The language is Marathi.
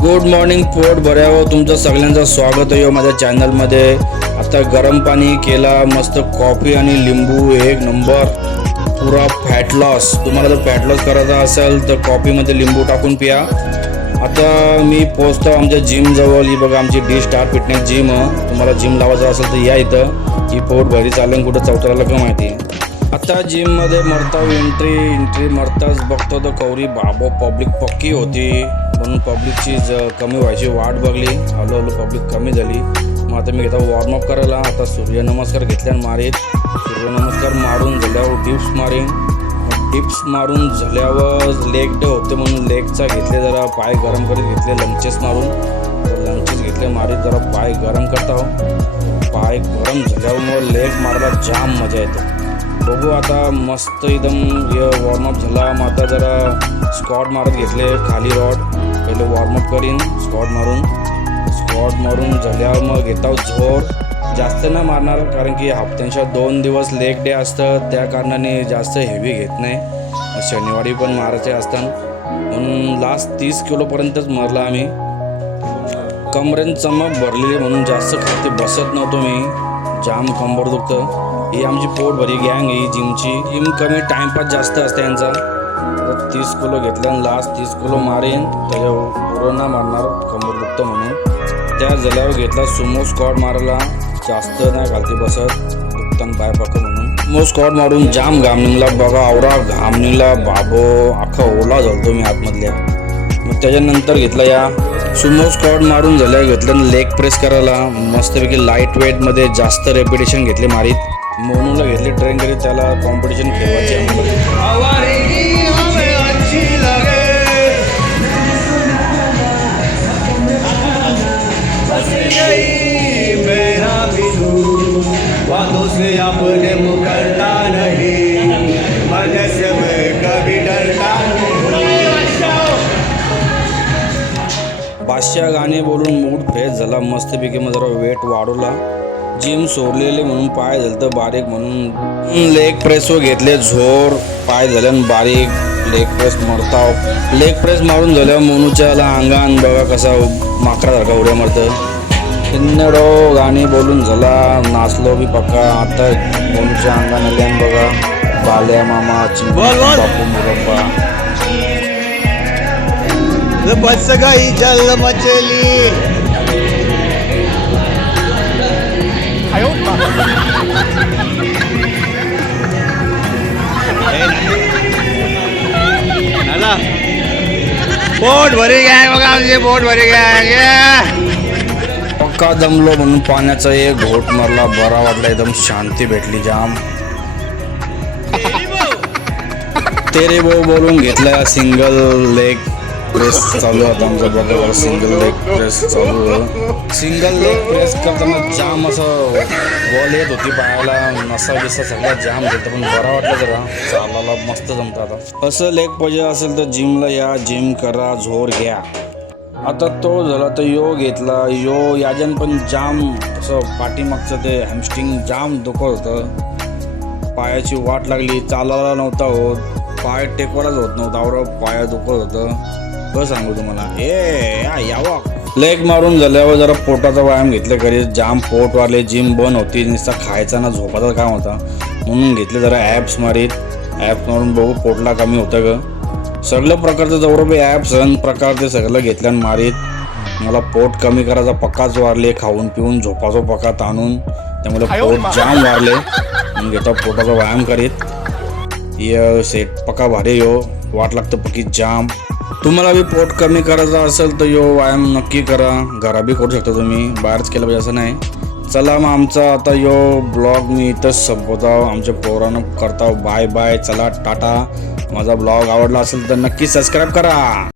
गुड मॉर्निंग पोट भरावं, तुमचं सगळ्यांचं स्वागत आहे माझ्या चॅनलमध्ये. आता गरम पाणी केला, मस्त कॉफी आणि लिंबू, एक नंबर पुरा फॅट लॉस. तुम्हाला जर फॅट लॉस करायचा असेल तर कॉफीमध्ये लिंबू टाकून पिया. आता मी पोचतो आमच्या जिम जवळ. ही बघा आमची डी स्टार फिटनेस जिम. तुम्हाला जिम लावायचं असेल तर या इथं. ही पोट भरी चालेल कुठं चौथऱ्याला का माहिती. आता जिममध्ये मरता एंट्री मरताच बघतो तर कवरी बाबो पब्लिक पक्की होती, म्हणून पब्लिकची कमी व्हायची वाट बघली. हळूहळू पब्लिक कमी झाली. मग आता मी घेतो वॉर्मअप करायला. आता सूर्यनमस्कार घेतल्यानं मारीत. सूर्यनमस्कार मारून झाल्यावर डिप्स मारीन. डिप्स मारून झाल्यावर लेग डे होते म्हणून लेगचा घेतले, जरा पाय गरम करीत घेतले. लंचेस मारून लंचेस घेतले मारीत, जरा पाय गरम करता हो. पाय गरम झाल्यावर मग लेग मारायला जाम मजा येते. बघू आता मस्त एकदम वॉर्मअप झाला. मग आता जरा स्क्वॉट मारत घेतले खाली रॉड. पहिले वॉर्मअप करीन स्क्वॉट मारून झाल्यावर मग घेता झोर. जास्त नाही मारणार कारण की हप्त्यांच्या 2 दिवस लेग डे असतं, त्या कारणाने जास्त हेवी घेत नाही. शनिवारी पण मारायचे असतात म्हणून लास्ट 30 किलोपर्यंतच मारला आम्ही. कमरेन चमक भरलेली म्हणून जास्त खाली बसत नव्हतो मी, जाम कंबर दुखतं. ही आमची पोट भरी गँग आहे जिमची. जिम कमी टाइमपास जास्त असते यांचा. 30 किलो घेतल्या आणि लास्ट 30 किलो मारेन त्याच्या कोरोना मारणार कंबर दुखतं म्हणून. त्या झाल्यावर घेतला सुमो स्क्वॉट मारायला. जास्त नाही घालते बसत, दुखतान पाय पक्क म्हणून. सुमो स्क्वॉट मारून जाम घाम निघला बघा. आवरा घाम निघला बाबो, अख्खा ओला झालतो मी आतमधल्या. मग त्याच्यानंतर घेतला या सुमो स्क्वॉट मारून झाल्या घेतल्यानं लेग प्रेस करायला. मस्तपैकी लाईट वेटमध्ये जास्त रेपिटेशन घेतले मारीत. मोनूला घेतले ट्रेन करीत, त्याला कॉम्पिटिशन खेळवायची बादशाह गाणे बोलून मूड फ्रेश झाला मस्तपैकी. मग जरा वेट वाढवला. जिम सोडलेले म्हणून पाय झालं तर बारीक म्हणून लेग प्रेस घेतले झोर. पाय झाल्यानं बारीक लेग प्रेस मारताव. लेग प्रेस मारून झाल्यावर मोनूच्या अंगान बघा कसा माकडासारखा उड्या मारतं. किन्नडो गाणी बोलून झाला, नाचलो बी पक्का. आता मोनूच्या अंगान आल्यान बघा बाल्या मामा चिंपू बापू मुरब्बा. बस गई जल मचली. पोट भरी गया बघा आमचे, पोट भरी गया. पक्का दमलो म्हणून पाण्याचा एक घोट मारला. बरा वाटला, एकदम शांती भेटली जाम. तेरे भाऊ बोलून घेतला. सिंगल लेग प्रेस चालू होता आमचा बघा. सिंगल लेग प्रेस चालू. सिंगल लेग प्रेस करताना जाम असं बॉल येत होती पायाला. नसा बिसा सगळ्या जाम घेतं, पण बरा वाटलं जरा. चालायला मस्त जमतं. आता असं लेग पाहिजे असेल तर जिमला या, जिम करा, झोर घ्या. आता तो झाला तर यो घेतला. यो याजन पण जाम असं पाठीमागचं ते हॅमस्ट्रिंग जाम दुखत होतं. पायाची वाट लागली, चालायला नव्हता होत. पाय टेकवायलाच होत नव्हता. आवडं पाया दुखत होतं. कसं सांगू तुम्हाला. यावा लेग मारून झाल्यावर जरा पोटाचा व्यायाम घेतले घरी. जाम पोट वाढले, जिम बंद होती, नुसता खायचा ना झोपाचा काम होता म्हणून घेतले जरा ॲप्स मारीत. ॲप्स मारून बघू पोटला कमी होतं ग. सगळं प्रकारचं जवळ बी ॲप्स अन प्रकार ते सगळं घेतल्यानं मारीत. मला पोट कमी करायचा पक्काच वारले. खाऊन पिऊन झोपाचो पक्का ताणून, त्यामुळे पोट जाम वारले म्हणून घेता पोटाचा व्यायाम करीत. सेट पक्का भारी यो वाट लागतं पक्की जाम. तुम्हाला बी पोट कमी करायचं असेल तर यो व्यायाम नक्की करा. घरा बी करू शकता तुम्ही, बाहेरच केलं पाहिजे असं नाही. चला मग आमचा आता यो ब्लॉग मी इथंच संपवतो. आमच्या पोरानं करता बाय बाय. चला टाटा. माझा ब्लॉग आवडला असेल तर नक्की सबस्क्राईब करा.